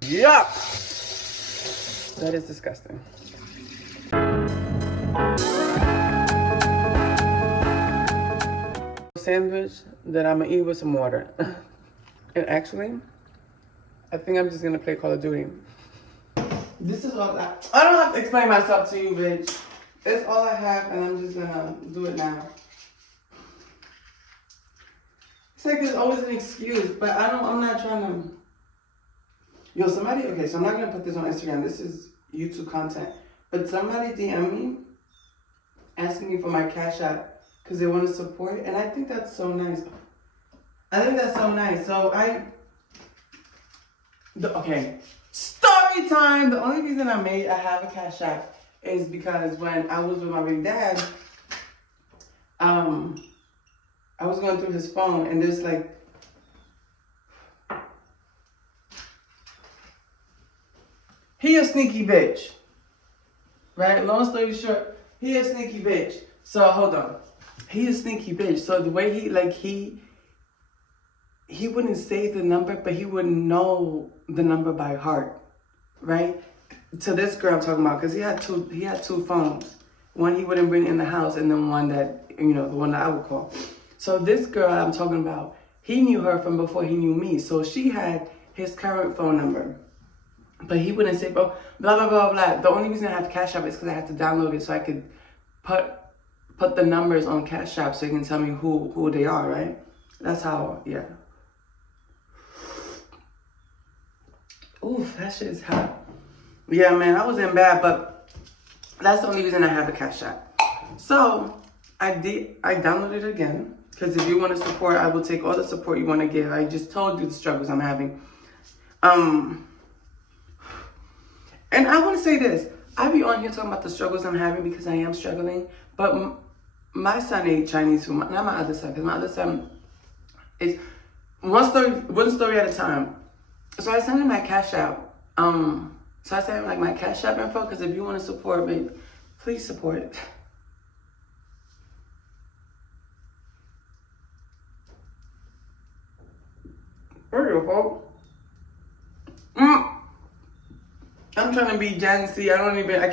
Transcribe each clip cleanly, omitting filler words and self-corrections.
Yuck! That is disgusting. Sandwich that I'm gonna eat with some water. And actually, I think I'm just gonna play Call of Duty. This is all that. I don't have to explain myself to you, bitch. It's all I have, and I'm just gonna do it now. It's like there's always an excuse, but I'm not trying to. Yo, somebody, okay, so I'm not gonna put this on Instagram. This is YouTube content. But somebody DM me asking me for my Cash App because they want to support, and I think that's so nice. So okay, story time. The only reason I have a Cash App is because when I was with my big dad, I was going through his phone, and there's like, he a sneaky bitch, right? Long story short, he a sneaky bitch. So hold on, he a sneaky bitch. So the way he wouldn't say the number, but he wouldn't know the number by heart, right? To this girl I'm talking about, because he had two phones. One he wouldn't bring in the house, and then one that, the one that I would call. So this girl I'm talking about, he knew her from before he knew me. So she had his current phone number, but he wouldn't say, blah, blah, blah, blah. The only reason I have Cash App is because I had to download it so I could put the numbers on Cash App so he can tell me who they are, right? That's how, yeah. Oof, that shit is hot. Yeah, man, I was in bad, but that's the only reason I have the Cash App. So I downloaded it again, because if you want to support, I will take all the support you want to give. I just told you the struggles I'm having. And I want to say this. I be on here talking about the struggles I'm having because I am struggling. But my son ate Chinese food. Not my other son, because my other son is one story at a time. So I sent him my Cash App. So I sent him like my Cash App info, because if you want to support me, please support it. There you go. I'm trying to be Gen Z. I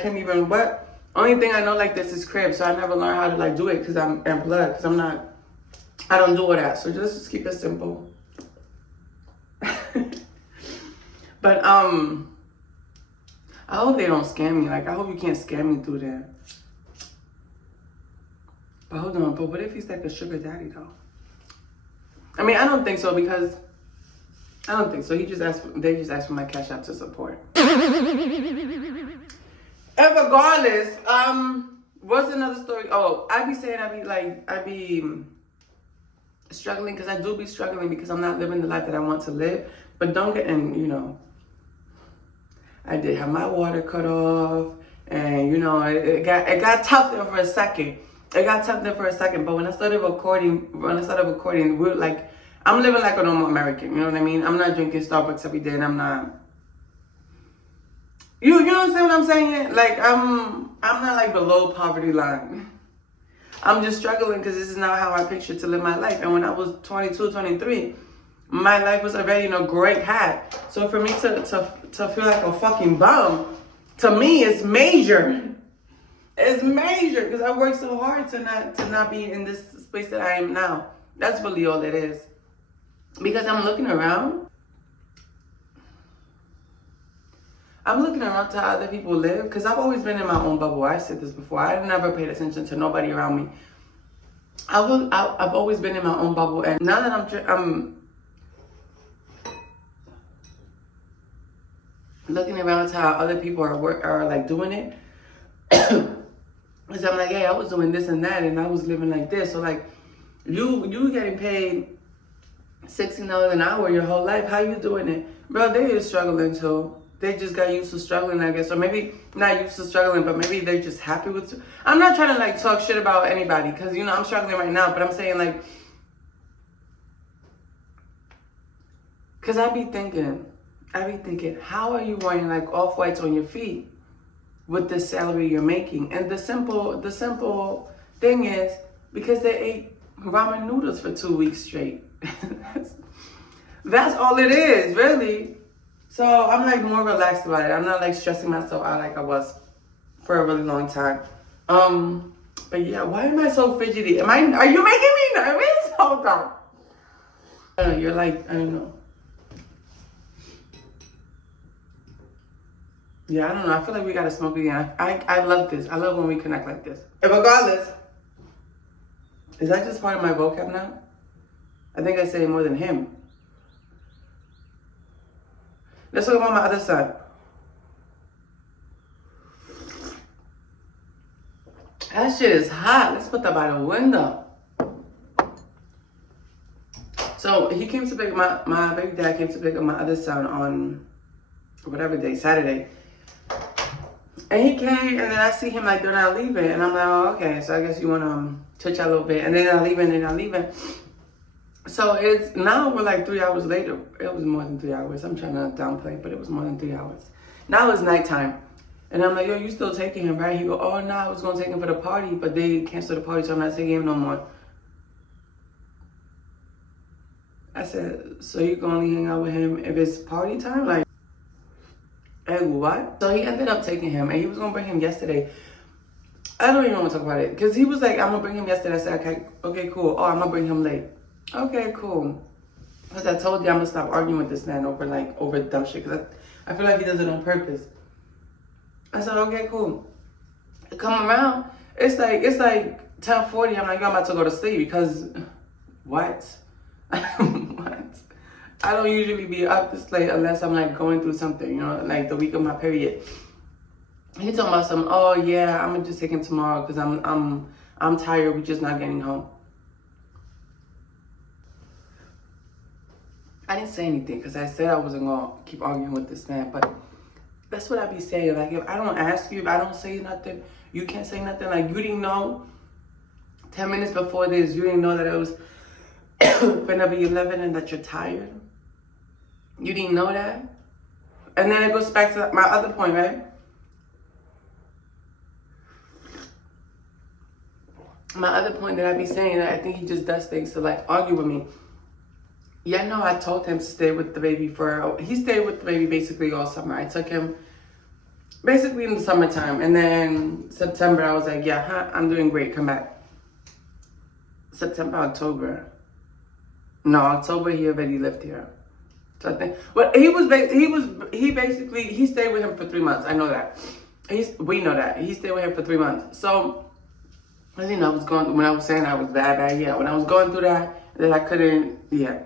can't even, what? Only thing I know like this is crib, so I never learned how to like do it because I'm in blood, because I don't do all that. So just keep it simple. But I hope they don't scam me. Like, I hope you can't scam me through that. But hold on, but what if he's like a sugar daddy though? I mean, I don't think so, because they just asked for my Cash App to support. And regardless, what's another story? Oh, I be struggling, because I do be struggling because I'm not living the life that I want to live. But don't get in, I did have my water cut off, and it got tough there for a second. But when I started recording, we're like, I'm living like a normal American, you know what I mean? I'm not drinking Starbucks every day, and I'm not. You understand what I'm saying? Like, I'm not like below poverty line. I'm just struggling because this is not how I pictured to live my life. And when I was 22, 23, my life was already in a great hat. So for me to feel like a fucking bum, to me, it's major. It's major, because I worked so hard to not be in this space that I am now. That's really all it is. Because I'm looking around to how other people live, because I've always been in my own bubble. I said this before. I never paid attention to nobody around me. I've always been in my own bubble, and now that I'm looking around to how other people are like doing it, because I'm like, hey, I was doing this and that, and I was living like this. So like, you getting paid $16 an hour your whole life. How you doing it? Bro, they is struggling too. They just got used to struggling, I guess. Or maybe not used to struggling, but maybe they're just happy with. I'm not trying to like talk shit about anybody, because I'm struggling right now. But I'm saying like, because I be thinking, how are you wearing like off-whites on your feet with the salary you're making? And the simple thing is because they ate ramen noodles for 2 weeks straight. That's all it is, really. So I'm like more relaxed about it. I'm not like stressing myself out like I was for a really long time. But yeah, why am I so fidgety? Are you making me nervous? Hold on. I don't know, you're like, I don't know. Yeah, I don't know. I feel like we gotta smoke again. I love this. I love when we connect like this. And regardless, is that just part of my vocab now? I think I say more than him. Let's talk about my other side. That shit is hot. Let's put that by the window. So he came to pick my baby dad came to pick up my other son on whatever day, Saturday. And he came, and then I see him like they're not leaving, and I'm like, oh, okay. So I guess you wanna chit chat a little bit, and then they're not leaving. So it's now we're like 3 hours later. It was more than 3 hours. I'm trying to downplay, but it was more than 3 hours. Now it's nighttime, and I'm like, yo, you still taking him, right? He go, oh no, I was gonna take him for the party, but they canceled the party, so I'm not taking him no more. I said, so you can only hang out with him if it's party time? Like, hey, what? So he ended up taking him, and he was gonna bring him yesterday. I don't even want to talk about it, because he was like, I'm gonna bring him yesterday. I said, okay, cool. Oh, I'm gonna bring him late. Okay, cool. Because I told you I'm gonna stop arguing with this man over dumb shit, because I feel like he does it on purpose. I said, okay, cool. Come around, it's like 10:40. I'm like, yo, I'm about to go to sleep, because what? What? I don't usually be up this late unless I'm like going through something, you know, like the week of my period. He told me some, oh yeah, I'm gonna just take him tomorrow because I'm tired. We're just not getting home. I didn't say anything because I said I wasn't gonna keep arguing with this man, but that's what I be saying. Like, if I don't ask you, if I don't say nothing, you can't say nothing. Like, you didn't know 10 minutes before this, you didn't know that it was gonna be 11 and that you're tired. You didn't know that. And then it goes back to my other point, right? My other point that I be saying, that I think he just does things to like argue with me. Yeah, no, I told him to stay with the baby he stayed with the baby basically all summer. I took him basically in the summertime. And then September, I was like, yeah, I'm doing great, come back. September, October. No, October, he already lived here. So I think, but he stayed with him for 3 months. I know that. We know that. He stayed with him for 3 months. So, you know, when I was saying I was bad, yeah. When I was going through that I couldn't, yeah.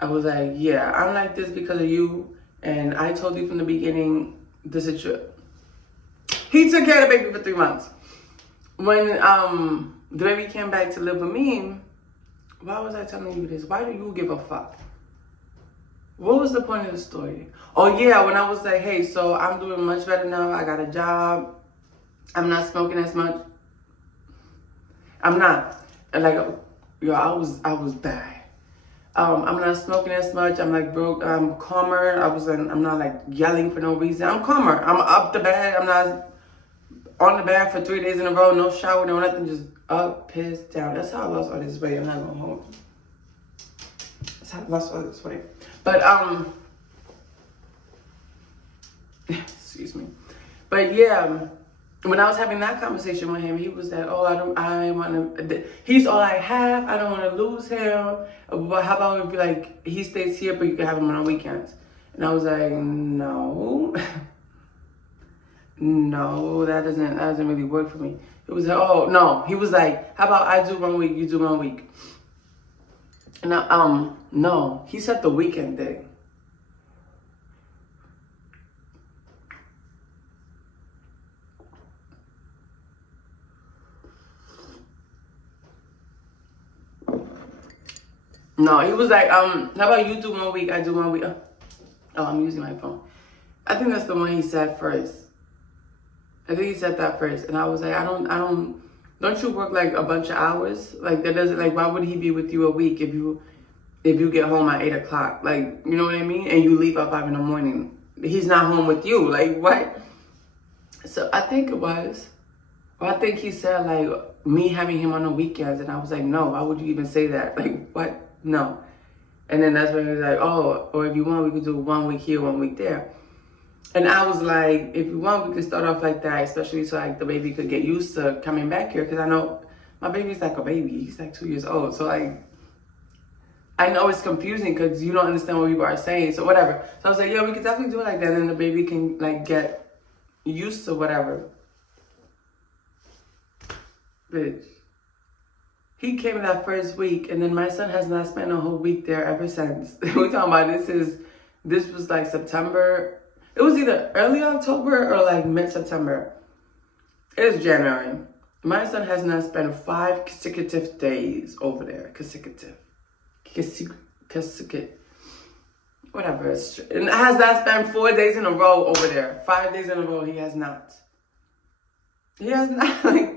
I was like, yeah, I'm like this because of you. And I told you from the beginning, this is true. He took care of the baby for 3 months. When the baby came back to live with me, why was I telling you this? Why do you give a fuck? What was the point of the story? Oh yeah, when I was like, hey, so I'm doing much better now. I got a job. I'm not smoking as much. I'm not. And like, yo, I was bad. I'm not smoking as much. I'm like broke. I'm calmer. I'm not like yelling for no reason. I'm calmer. I'm up the bed. I'm not on the bed for 3 days in a row. No shower, no nothing. Just up, pissed, down. That's how I lost all this weight. I'm not gonna hold. That's how I lost all this weight. But excuse me. But yeah, when I was having that conversation with him, he was that, oh, I want to, he's all I have. I don't want to lose him. But how about if like he stays here, but you can have him on weekends? And I was like, no, no, that doesn't really work for me. It was like, oh no. He was like, how about I do 1 week, you do 1 week? And no, he said the weekend day. No, he was like, how about you do 1 week, I do 1 week? Oh, I'm using my phone. I think that's the one he said first. I think he said that first. And I was like, don't you work like a bunch of hours? Like that doesn't, like, why would he be with you a week if you get home at 8 o'clock? Like, you know what I mean? And you leave at 5 in the morning. He's not home with you. Like, what? So I think it was, or I think he said like me having him on the weekends. And I was like, no, why would you even say that? Like, what? No. And then that's when he was like, oh, or if you want, we could do 1 week here, 1 week there. And I was like, if you want, we could start off like that, especially so like the baby could get used to coming back here. Because I know my baby's like a baby. He's like 2 years old. So like, I know it's confusing because you don't understand what people are saying. So whatever. So I was like, yeah, we could definitely do it like that. And the baby can like get used to whatever. Bitch. He came that first week, and then my son has not spent a whole week there ever since. We're talking about this was like September. It was either early October or like mid-September. It is January. My son has not spent 5 consecutive days over there. Consecutive. Whatever. And has not spent 4 days in a row over there. 5 days in a row, he has not. He has not, like,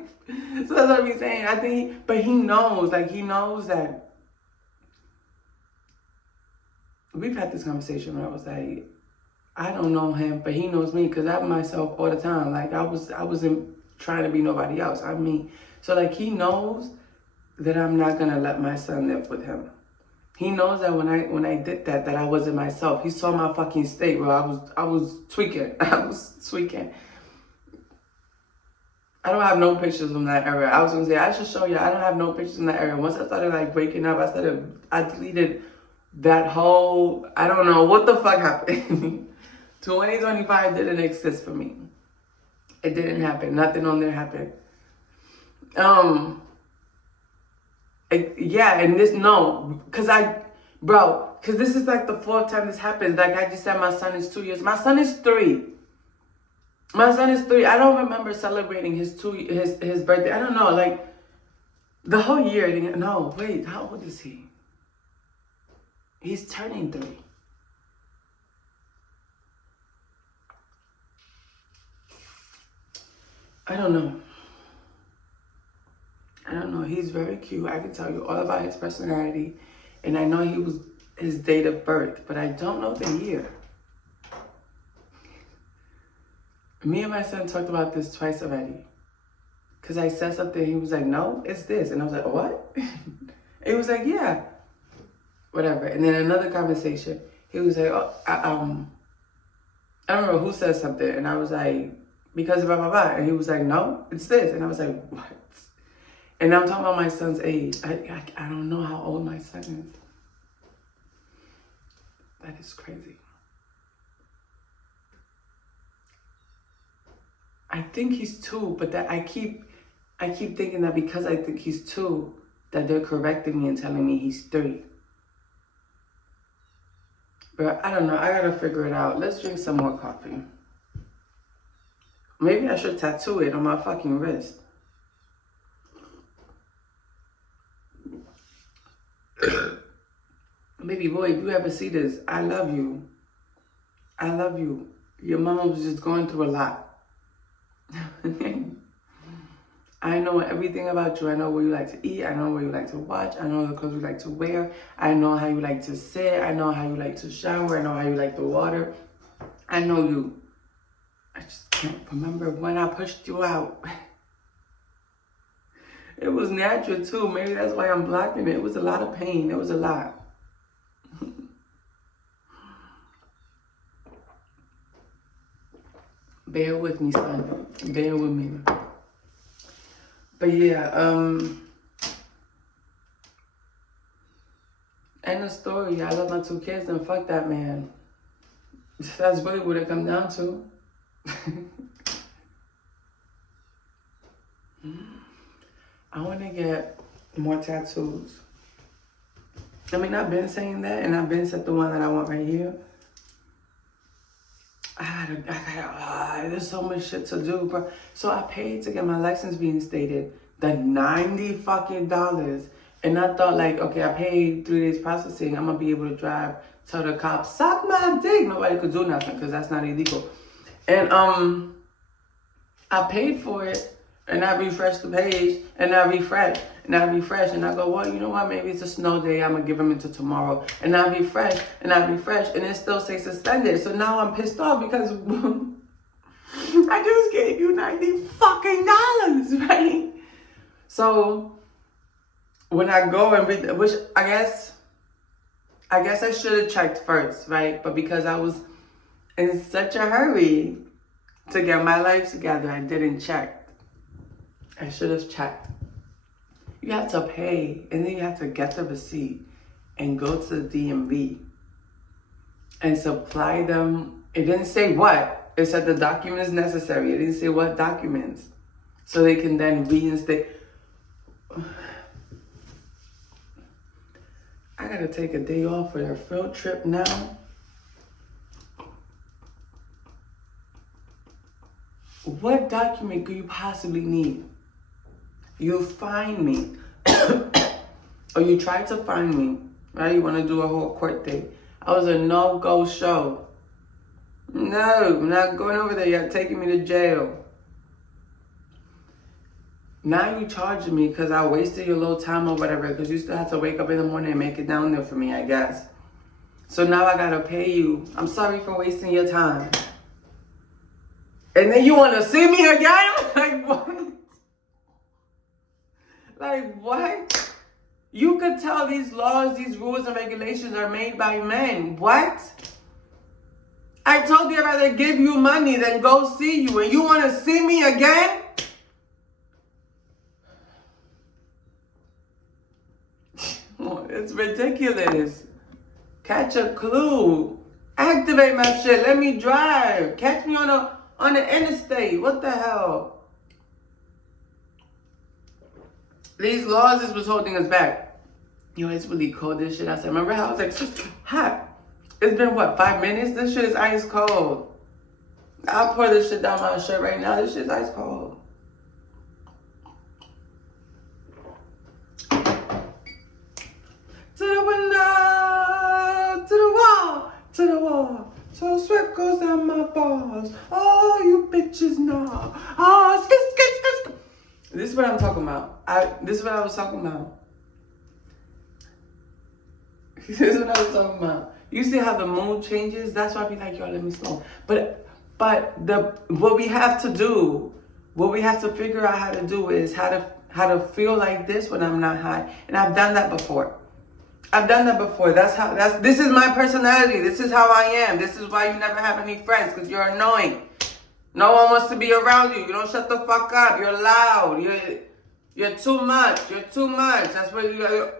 so that's what I'm saying. I think, but he knows that. We've had this conversation where I was like, I don't know him, but he knows me because I'm myself all the time. Like I wasn't trying to be nobody else. I'm me. So like he knows that I'm not gonna let my son live with him. He knows that when I did that I wasn't myself. He saw my fucking state where I was tweaking. I was tweaking. I don't have no pictures from that era. I was gonna say I should show you. I don't have no pictures from that era. Once I started like breaking up, I deleted that whole. I don't know what the fuck happened. 2025 didn't exist for me. It didn't happen. Nothing on there happened. Yeah, and this because this is like the 4th time this happens. Like I just said, my son is 2 years. My son is 3. My son is 3. I don't remember celebrating his birthday. I don't know, like the whole year. No, wait, how old is he? He's turning 3. I don't know. He's very cute. I can tell you all about his personality. And I know he was his date of birth, but I don't know the year. Me and my son talked about this twice already. Because I said something, he was like, no, it's this. And I was like, what? He was like, yeah. Whatever. And then another conversation, he was like, oh, I don't remember who said something. And I was like, because blah, blah, blah. And he was like, no, it's this. And I was like, what? And I'm talking about my son's age. I don't know how old my son is. That is crazy. I think he's 2, but that I keep thinking that because I think he's 2, that they're correcting me and telling me he's 3. But I don't know. I gotta figure it out. Let's drink some more coffee. Maybe I should tattoo it on my fucking wrist. Baby boy, if you ever see this, I love you. I love you. Your mama was just going through a lot. I know everything about you. I know what you like to eat. I know what you like to watch. I know the clothes you like to wear. I know how you like to sit. I know how you like to shower. I know how you like the water. I know you. I just can't remember when I pushed you out. It was natural too. Maybe that's why I'm blocking it. It was a lot of pain. It was a lot. Bear with me, son. Bear with me. But yeah, end of story. I love my 2 kids and fuck that man. That's really what it comes down to. I want to get more tattoos. I mean, I've been saying that, and I've been said the one that I want right here. There's so much shit to do, bro. So I paid to get my license reinstated, the $90 fucking dollars. And I thought like, okay, I paid 3 days processing. I'm gonna be able to drive, tell the cops, suck my dick. Nobody could do nothing because that's not illegal. And I paid for it, and I refreshed the page, and I refresh, and I go, well, you know what? Maybe it's a snow day. I'm gonna give them until tomorrow. And I refresh, and it still says suspended. So now I'm pissed off because I just gave you $90 fucking dollars, right? So when I go and read, which I guess I guess I should have checked first, right? But because I was in such a hurry to get my life together, I didn't check. I should have checked. You have to pay, and then you have to get the receipt and go to the DMV and supply them. It didn't say what. It said the documents necessary. It didn't say what documents. So they can then reinstate. I gotta take a day off for a field trip now. What document could you possibly need? You find me, or you try to find me, right? You want to do a whole court date. I was a no-go show. No, I'm not going over there. You're taking me to jail. Now you charging me because I wasted your little time or whatever, because you still have to wake up in the morning and make it down there for me, I guess. So now I gotta pay you. I'm sorry for wasting your time. And then you want to see me again? Like, what? Like, what? You could tell these laws, these rules and regulations are made by men. What? I told you I'd rather give you money than go see you. And you want to see me again? It's ridiculous. Catch a clue. Activate my shit. Let me drive. Catch me on the interstate. What the hell? These laws is what's holding us back. Yo, it's really cold, this shit outside. Remember how I was like, it's just hot? It's been, what, 5 minutes? This shit is ice cold. I'll pour this shit down my shirt right now. This shit's ice cold. To the window, to the wall, to the wall. So sweat goes down my balls. Oh, you bitches know. Oh, skis, skis, skis. This is what I'm talking about. This is what I was talking about. This is what I was talking about. You see how the mood changes? That's why I be like, yo, let me slow. But what we have to do, what we have to figure out how to do is how to feel like this when I'm not high. And I've done that before. This is my personality. This is how I am. This is why you never have any friends, because you're annoying. No one wants to be around you. You don't shut the fuck up. You're loud. You're too much. You're too much. That's what you're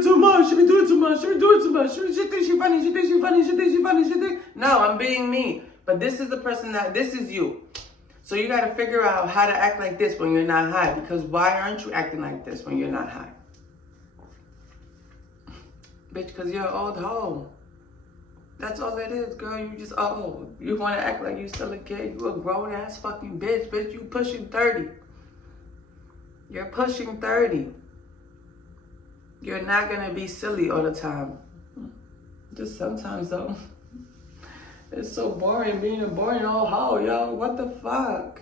too much. She be doing too much. She be doing too much. She thinks she's funny. She thinks she's funny. She thinks she's funny. She thinks. No, I'm being me. But this is the person this is you. So you got to figure out how to act like this when you're not high. Because why aren't you acting like this when you're not high? Bitch, because you're an old hoe. That's all it is, girl. You just old. You want to act like you still a kid. You a grown-ass fucking bitch. Bitch, you pushing 30. You're pushing 30. You're not going to be silly all the time. Just sometimes, though. It's so boring being a boring old hoe, yo. What the fuck?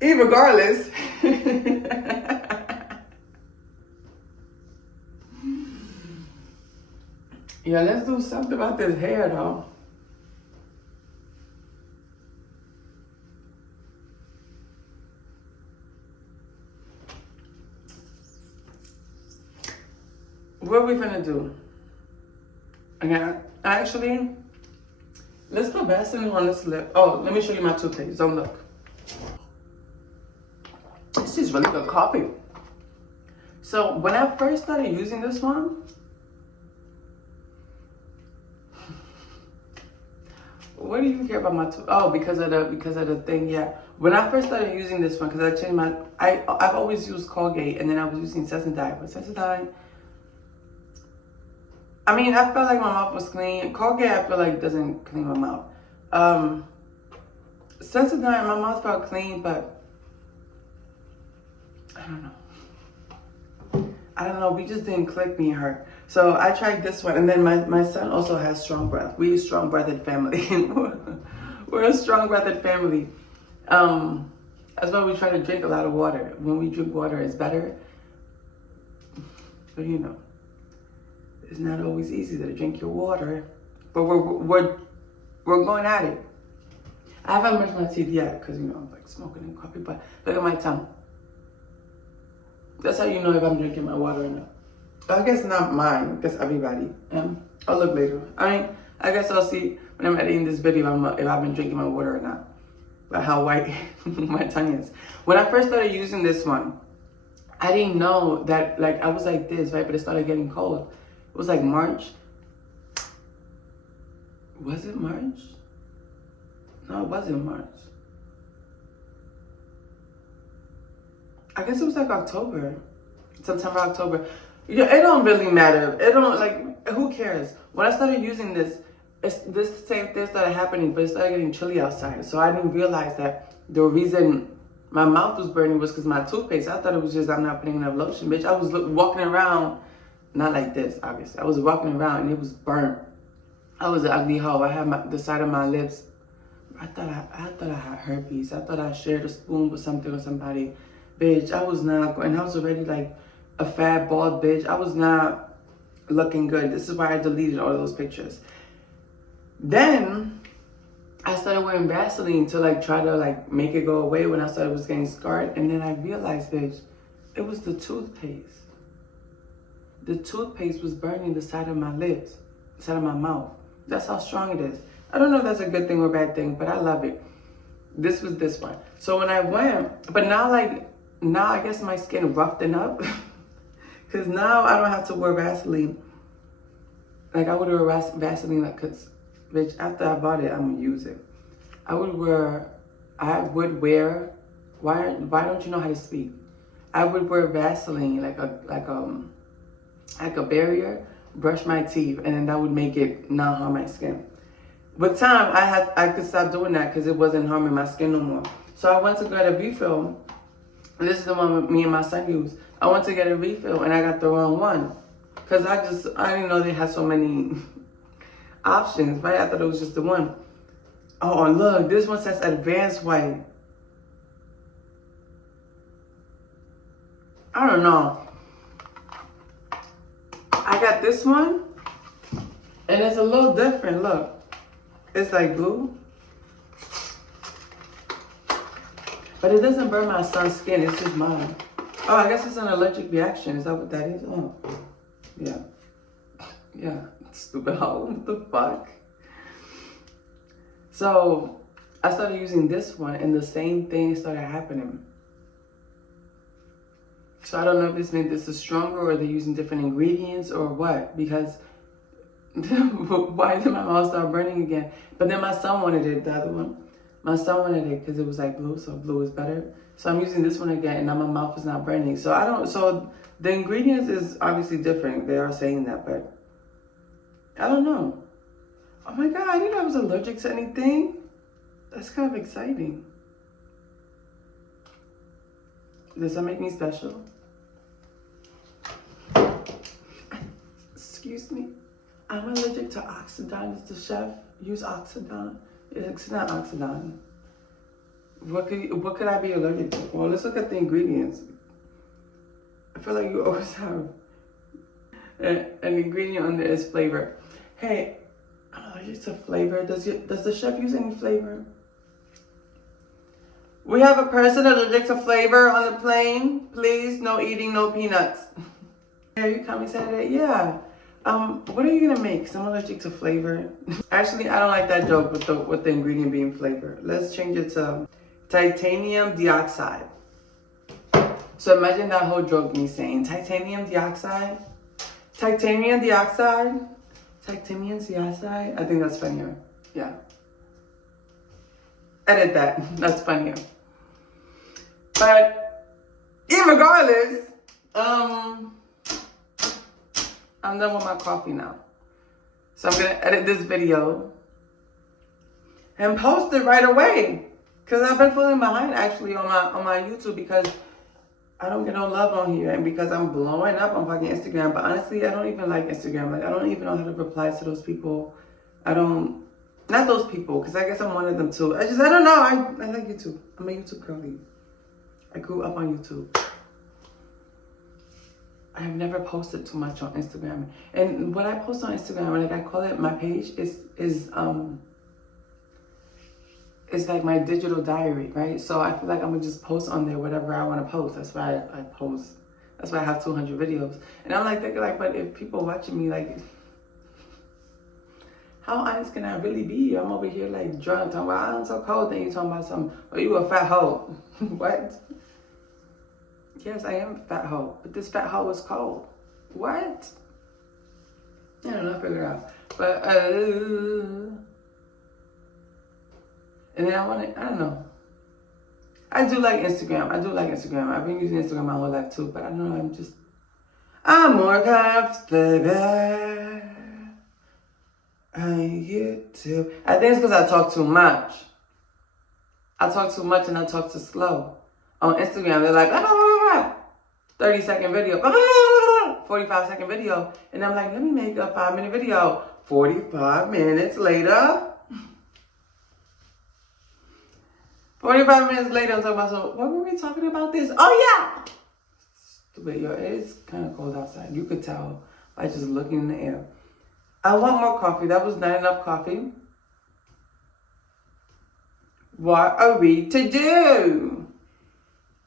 Regardless. Yeah, let's do something about this hair, though. What are we gonna do? Okay, actually, let's put Vaseline on this lip. Oh, let me show you my toothpaste. Don't look. This is really good coffee. So when I first started using this one, what do you care about my tooth? Oh, because of the thing, yeah. When I first started using this one, because I changed I've always used Colgate, and then I was using Sensodyne. But Sensodyne, I mean, I felt like my mouth was clean. Colgate, I feel like doesn't clean my mouth. Sensodyne, my mouth felt clean, but I don't know. We just didn't click, me and her. So I tried this one, and then my son also has strong breath. We strong breathed family. We're a strong breathed family. That's why we try to drink a lot of water. When we drink water, it's better. But you know, it's not always easy to drink your water. But we're going at it. I haven't brushed my teeth yet because you know I'm like smoking and coffee. But look at my tongue. That's how you know if I'm drinking my water or not. I guess not mine. I guess everybody. I'll look later. I mean, I guess I'll see when I'm editing this video if I've been drinking my water or not. But how white my tongue is. When I first started using this one, I didn't know that, like, I was like this, right? But it started getting cold. It was like March. Was it March? No, it wasn't March. I guess it was like October. September, October. Yeah, it don't really matter. It don't, like, who cares? When I started using this, this same thing started happening, but it started getting chilly outside. So I didn't realize that the reason my mouth was burning was because my toothpaste. I thought it was just I'm not putting enough lotion, bitch. I was walking around, not like this, obviously. I was walking around and it was burnt. I was an ugly hoe. I had the side of my lips. I thought I had herpes. I thought I shared a spoon with something or somebody. Bitch, I was not going. I was already like a fat, bald bitch. I was not looking good. This is why I deleted all those pictures. Then I started wearing Vaseline to like try to like make it go away when I started was getting scarred. And then I realized, bitch, it was the toothpaste. The toothpaste was burning the side of my lips, the side of my mouth. That's how strong it is. I don't know if that's a good thing or bad thing, but I love it. This was this one. So when I went, but now I guess my skin roughened up. Because now I don't have to wear Vaseline. Like I would wear Vaseline, like, cause bitch, after I bought it, I'm gonna use it. I would wear, why don't you know how to speak? I would wear Vaseline like a barrier, brush my teeth, and then that would make it not harm my skin. With time, I could stop doing that because it wasn't harming my skin no more. So I went to get a refill. This is the one me and my son use. I went to get a refill and I got the wrong one. Because I didn't know they had so many options, right? I thought it was just the one. Oh, look, this one says advanced white. I don't know. I got this one and it's a little different. Look, it's like blue. But it doesn't burn my son's skin, it's just mine. Oh, I guess it's an allergic reaction. Is that what that is? Oh, yeah. Yeah, stupid hoe, what the fuck? So, I started using this one and the same thing started happening. So I don't know if this means this is stronger or they're using different ingredients or what, because why did my mouth start burning again? But then my son wanted it, the other one. My son wanted it because it was like blue, so blue is better. So I'm using this one again and now my mouth is not burning. So the ingredients is obviously different. They are saying that, but I don't know. Oh my God, I didn't know I was allergic to anything. That's kind of exciting. Does that make me special? Excuse me. I'm allergic to Oxidon. Does the chef use Oxidon? It's not Oxidon. What could I be allergic to? Well, let's look at the ingredients. I feel like you always have an ingredient on there is flavor. Hey, I'm allergic to flavor. Does the chef use any flavor? We have a person allergic to flavor on the plane. Please, no eating, no peanuts. Are you coming Saturday? Yeah. What are you gonna make? 'Cause I'm allergic to flavor. Actually, I don't like that joke with the ingredient being flavor. Let's change it to titanium dioxide. So imagine that whole joke me saying titanium dioxide. Titanium dioxide. Titanium dioxide. I think that's funnier. Yeah. Edit that. That's funnier. But regardless, I'm done with my coffee now. So I'm gonna edit this video and post it right away. Cause I've been falling behind actually on my YouTube because I don't get no love on here and because I'm blowing up on fucking Instagram. But honestly, I don't even like Instagram. Like I don't even know how to reply to those people. Not those people, because I guess I'm one of them too. I don't know. I like YouTube. I'm a YouTube girlie. I grew up on YouTube. I have never posted too much on Instagram. And what I post on Instagram, like I call it my page, is like my digital diary, right? So I feel like I'm gonna just post on there whatever I want to post. That's why I post. That's why I have 200 videos. And I'm like thinking like, but if people watching me, like, how honest can I really be? I'm over here like drunk, talking about I'm so cold, then you talking about something, oh, you a fat hoe. What? Yes, I am a fat hoe, but this fat hoe is cold. What? I don't know, figure it out. But, and then I don't know. I do like Instagram. I've been using Instagram my whole life too, but I don't know, I'm more comfortable on YouTube. I think it's because I talk too much. I talk too much and I talk too slow. On Instagram, they're like, blah, blah, blah, blah, 30-second video, blah, blah, blah, blah, 45-second video. And I'm like, let me make a 5-minute video. 45 minutes later. 45 minutes later, I'm talking about, so what were we talking about this? Oh, yeah. Stupid, yo, it's kind of cold outside. You could tell by just looking in the air. I want more coffee. That was not enough coffee. What are we to do?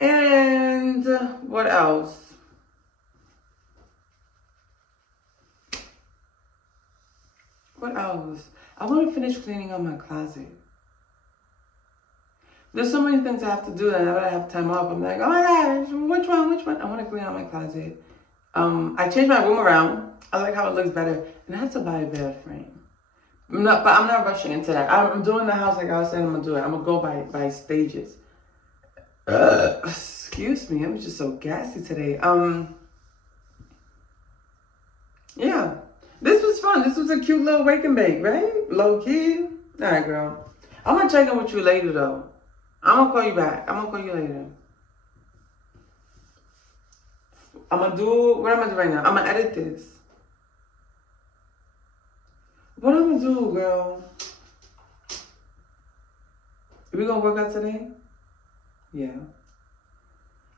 And what else? What else? I want to finish cleaning out my closet. There's so many things I have to do that whenever I have time off, I'm like, oh my gosh, which one? I want to clean out my closet. I changed my room around. I like how it looks better. And I have to buy a bed frame. I'm not rushing into that. I'm doing the house like I was saying I'm going to do it. I'm going to go by stages. Excuse me, I'm just so gassy today. Yeah. This was fun. This was a cute little wake and bake, right? Low key. All right, girl. I'm going to check in with you later, though. I'm going to call you back. I'm going to call you later. What am I going to do right now? I'm going to edit this. What I'm going to do, girl? Are we going to work out today? Yeah.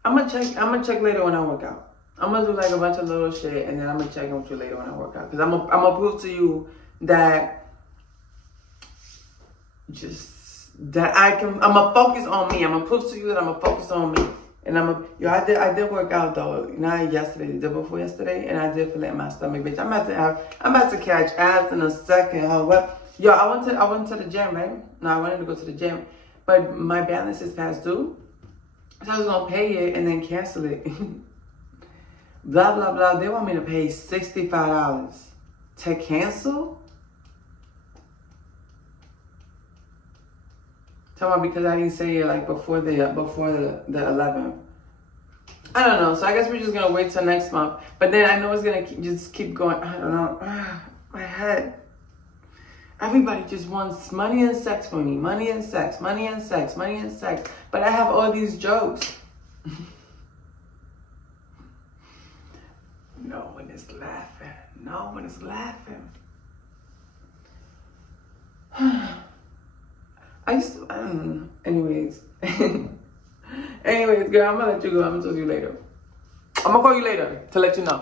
I'm gonna check later when I work out. I'm gonna do like a bunch of little shit and then I'm gonna check in with you later when I work out. Because I'm gonna prove to you that I'm gonna focus on me. I'm gonna prove to you that I'm gonna focus on me. And I did work out though, not yesterday, the day before yesterday, and I did feel it in my stomach, bitch. I'm about to catch abs in a second. Yo, I went to the gym, right? No, I wanted to go to the gym, but my balance is past due. So I was going to pay it and then cancel it. Blah, blah, blah. They want me to pay $65 to cancel? Tell me because I didn't say it like before the 11th. I don't know. So I guess we're just going to wait till next month. But then I know it's going to just keep going. I don't know. My head. Everybody just wants money and sex from me. Money and sex, money and sex, money and sex. But I have all these jokes. No one is laughing. No one is laughing. I don't know. Anyways. Anyways, girl, I'm going to let you go. I'm going to tell you later. I'm going to call you later to let you know.